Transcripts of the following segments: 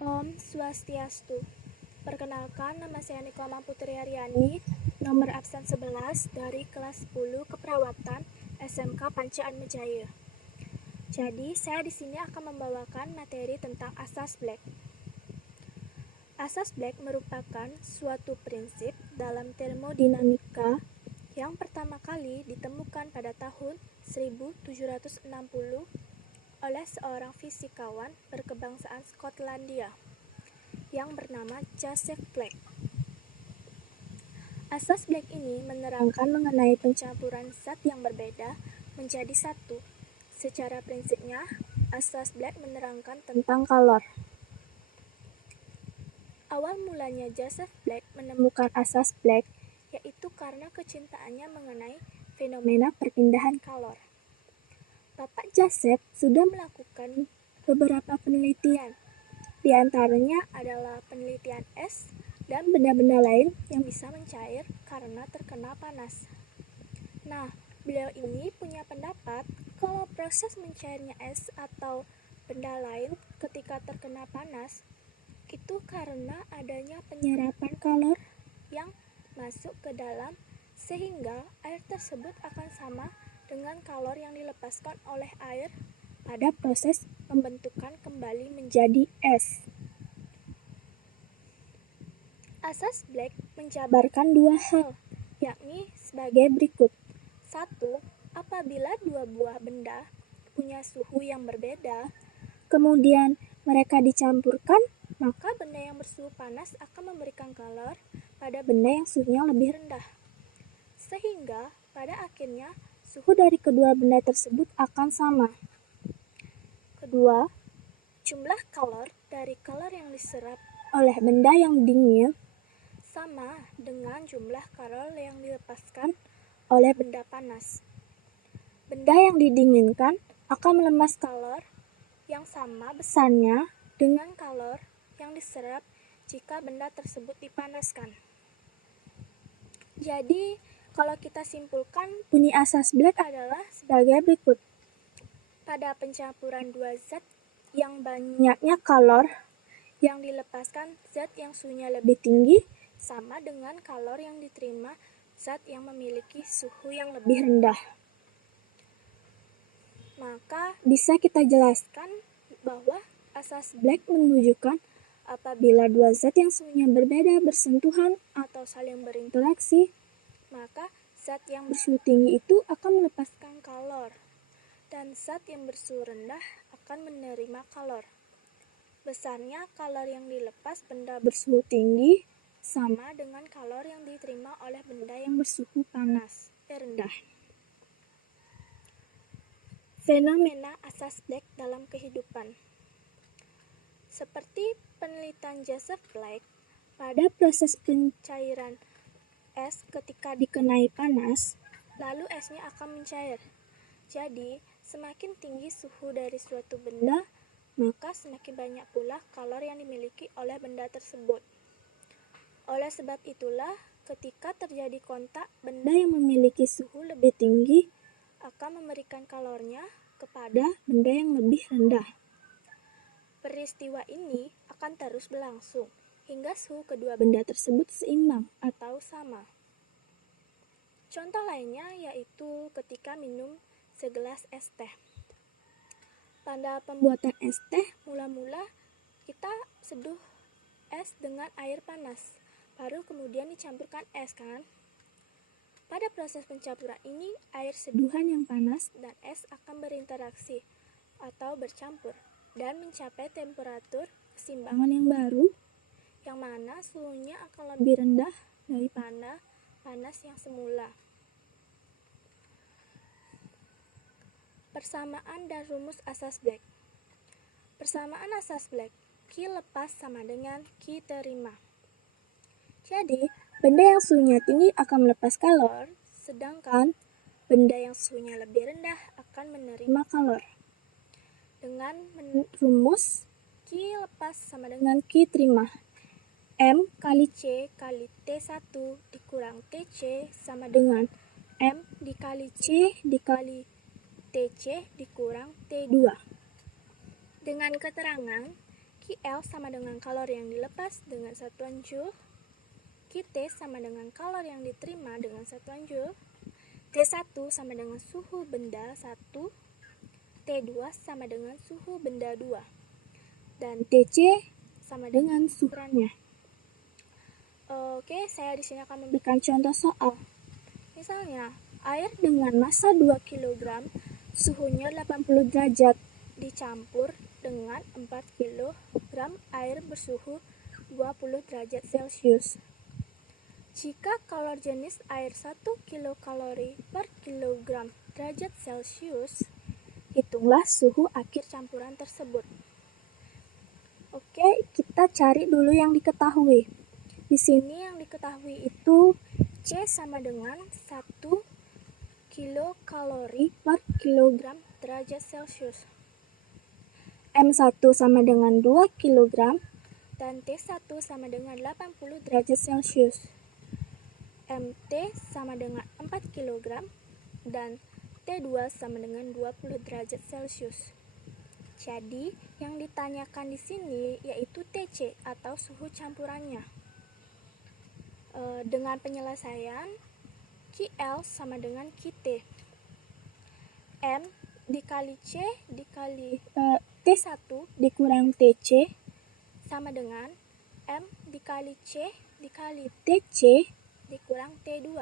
Om Swastiastu. Perkenalkan, nama saya Nikoma Putri Aryani, nomor absen 11 dari kelas 10 Keperawatan SMK Panca Atmajaya. Jadi, saya di sini akan membawakan materi tentang asas Black. Asas Black merupakan suatu prinsip dalam termodinamika yang pertama kali ditemukan pada tahun 1760 oleh seorang fisikawan berkebangsaan Skotlandia yang bernama Joseph Black. Asas Black ini menerangkan mengenai pencampuran zat yang berbeda menjadi satu. Secara prinsipnya, asas Black menerangkan tentang kalor. Awal mulanya Joseph Black menemukan asas Black yaitu karena kecintaannya mengenai fenomena perpindahan kalor. Bapak Joseph sudah melakukan beberapa penelitian. Di antaranya adalah penelitian es dan benda-benda lain yang bisa mencair karena terkena panas. Nah, beliau ini punya pendapat kalau proses mencairnya es atau benda lain ketika terkena panas itu karena adanya penyerapan kalor yang masuk ke dalam sehingga air tersebut akan sama dengan kalor yang dilepaskan oleh air pada proses pembentukan kembali menjadi es. Asas Black menjabarkan dua hal, yakni sebagai berikut. 1. Apabila dua buah benda punya suhu yang berbeda, kemudian mereka dicampurkan, maka benda yang bersuhu panas akan memberikan kalor pada benda yang suhunya lebih rendah. Sehingga pada akhirnya suhu dari kedua benda tersebut akan sama. Kedua, jumlah kalor dari kalor yang diserap oleh benda yang dingin sama dengan jumlah kalor yang dilepaskan oleh benda panas. Benda yang didinginkan akan melemas kalor yang sama besarnya dengan kalor yang diserap jika benda tersebut dipanaskan. Jadi, kalau kita simpulkan, bunyi asas Black adalah sebagai berikut. Pada pencampuran dua zat yang banyaknya kalor yang dilepaskan zat yang suhunya lebih tinggi sama dengan kalor yang diterima zat yang memiliki suhu yang lebih rendah. Maka bisa kita jelaskan bahwa asas Black menunjukkan apabila dua zat yang suhunya berbeda bersentuhan atau saling berinteraksi, maka zat yang bersuhu tinggi itu akan melepaskan kalor dan zat yang bersuhu rendah akan menerima kalor. Besarnya kalor yang dilepas benda bersuhu tinggi sama dengan kalor yang diterima oleh benda yang bersuhu rendah. Fenomena asas Black dalam kehidupan. Seperti penelitian Joseph Black, pada proses pencairan es ketika dikenai panas, lalu esnya akan mencair. Jadi, semakin tinggi suhu dari suatu benda, maka semakin banyak pula kalor yang dimiliki oleh benda tersebut. Oleh sebab itulah, ketika terjadi kontak, benda yang memiliki suhu lebih tinggi akan memberikan kalornya kepada benda yang lebih rendah. Peristiwa ini akan terus berlangsung hingga suhu kedua benda tersebut seimbang atau sama. Contoh lainnya yaitu ketika minum segelas es teh. Pada pembuatan es teh, mula-mula kita seduh es dengan air panas, baru kemudian dicampurkan es kan? Pada proses pencampuran ini, air seduhan yang panas dan es akan berinteraksi atau bercampur dan mencapai temperatur keseimbangan yang baru, yang mana suhunya akan lebih rendah daripada panas yang semula. Persamaan dan rumus asas Black. Persamaan asas Black, Q lepas sama dengan Q terima. Jadi, benda yang suhunya tinggi akan melepas kalor, sedangkan benda yang suhunya lebih rendah akan menerima kalor. Dengan rumus Q lepas sama dengan Q terima. M kali C kali T1 dikurang TC sama dengan M dikali C dikali TC dikurang T2. Dengan keterangan Q QL sama dengan kalori yang dilepas dengan satuan Joule, QT sama dengan kalori yang diterima dengan satuan Joule, T1 sama dengan suhu benda 1, T2 sama dengan suhu benda 2, dan TC sama dengan suhunya. Oke, saya di sini akan memberikan contoh soal. Misalnya, air dengan massa 2 kg, suhunya 80 derajat, dicampur dengan 4 kg air bersuhu 20 derajat Celcius. Jika kalori jenis air 1 kilokalori per kilogram derajat Celcius, hitunglah suhu akhir campuran tersebut. Oke, kita cari dulu yang diketahui. Di sini yang diketahui itu C sama dengan 1 kilokalori per kilogram derajat Celcius. M1 sama dengan 2 kg dan T1 sama dengan 80 derajat Celcius. MT sama dengan 4 kg dan T2 sama dengan 20 derajat Celcius. Jadi, yang ditanyakan di sini yaitu TC atau suhu campurannya. Dengan penyelesaian, QL sama dengan QT. M dikali C dikali T1 dikurang TC sama dengan M dikali C dikali TC dikurang T2.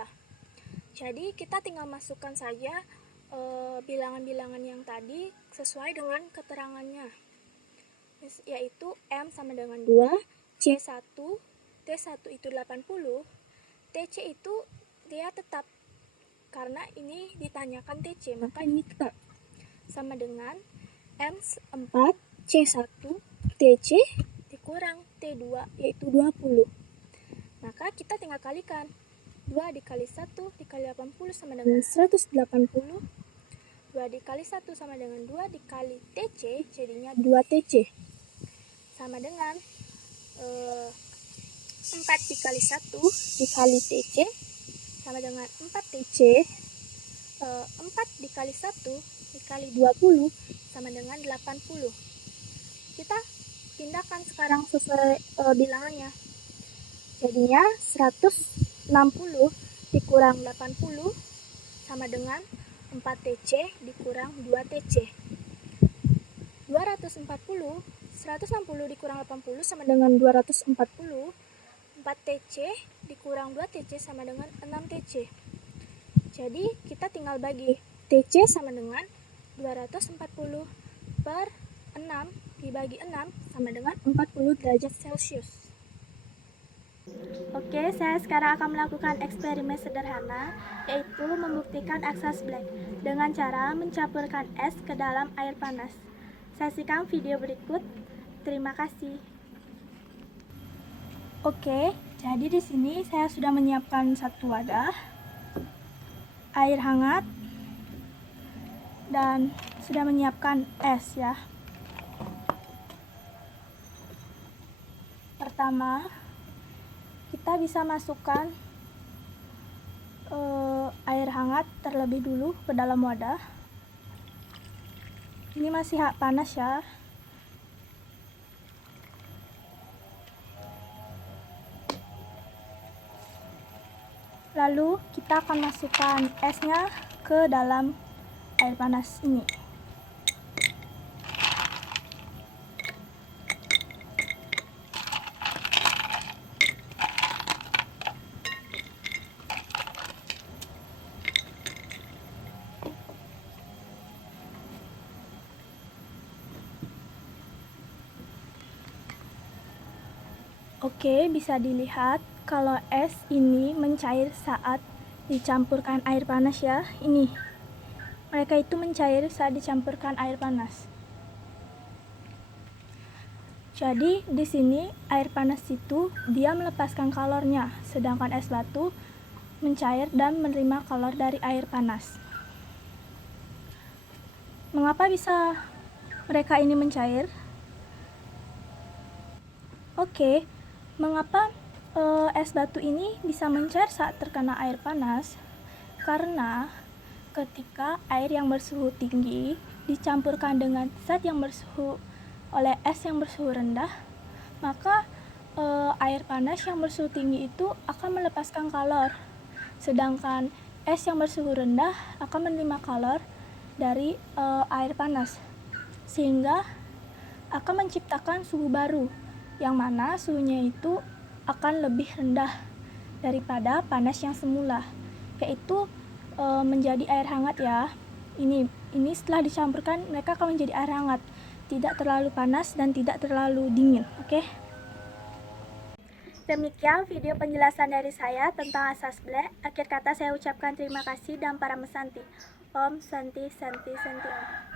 Jadi kita tinggal masukkan saja bilangan-bilangan yang tadi sesuai dengan keterangannya, yaitu M sama dengan 2, C1, T1 itu 80, TC itu dia tetap, karena ini ditanyakan TC, maka ini tetap sama dengan M4, C1, TC dikurang T2 yaitu 20. Maka kita tinggal kalikan. 2 dikali 1 dikali 80 sama dengan 180. 2 dikali 1 sama dengan 2 dikali TC, jadinya 2 TC. Sama dengan 4 dikali 1 dikali TC sama dengan 4 TC. 4 dikali 1 dikali 20 sama dengan 80. Kita pindahkan sekarang sesuai bilangannya. Jadinya 160 dikurang 80 sama dengan 4 TC dikurang 2 TC. 260, 160 dikurang 80 sama dengan 240. 4 TC dikurang 2 TC sama dengan 6 TC. Jadi kita tinggal bagi. TC sama dengan 240 per 6 dibagi 6 sama dengan 40 derajat Celcius. Oke, saya sekarang akan melakukan eksperimen sederhana, yaitu membuktikan asas Black dengan cara mencampurkan es ke dalam air panas. Saksikan video berikut. Terima kasih. Oke, jadi di sini saya sudah menyiapkan satu wadah, air hangat, dan sudah menyiapkan es ya. Pertama, kita bisa masukkan air hangat terlebih dulu ke dalam wadah. Ini masih panas ya. Lalu kita akan masukkan esnya ke dalam air panas ini. Oke, bisa dilihat kalau es ini mencair saat dicampurkan air panas ya. Ini, mereka itu mencair saat dicampurkan air panas. Jadi di sini air panas itu dia melepaskan kalornya, sedangkan es batu mencair dan menerima kalor dari air panas. Mengapa bisa mereka ini mencair? Oke, mengapa es batu ini bisa mencair saat terkena air panas? Karena ketika air yang bersuhu tinggi dicampurkan dengan zat yang bersuhu oleh es yang bersuhu rendah, maka air panas yang bersuhu tinggi itu akan melepaskan kalor, sedangkan es yang bersuhu rendah akan menerima kalor dari air panas, sehingga akan menciptakan suhu baru, yang mana suhunya itu akan lebih rendah daripada panas yang semula, yaitu menjadi air hangat ya. Ini setelah dicampurkan mereka akan menjadi air hangat, tidak terlalu panas dan tidak terlalu dingin. Oke? Demikian video penjelasan dari saya tentang asas Black. Akhir kata saya ucapkan terima kasih dan para mesanti. Om Santi Santi Santi Om.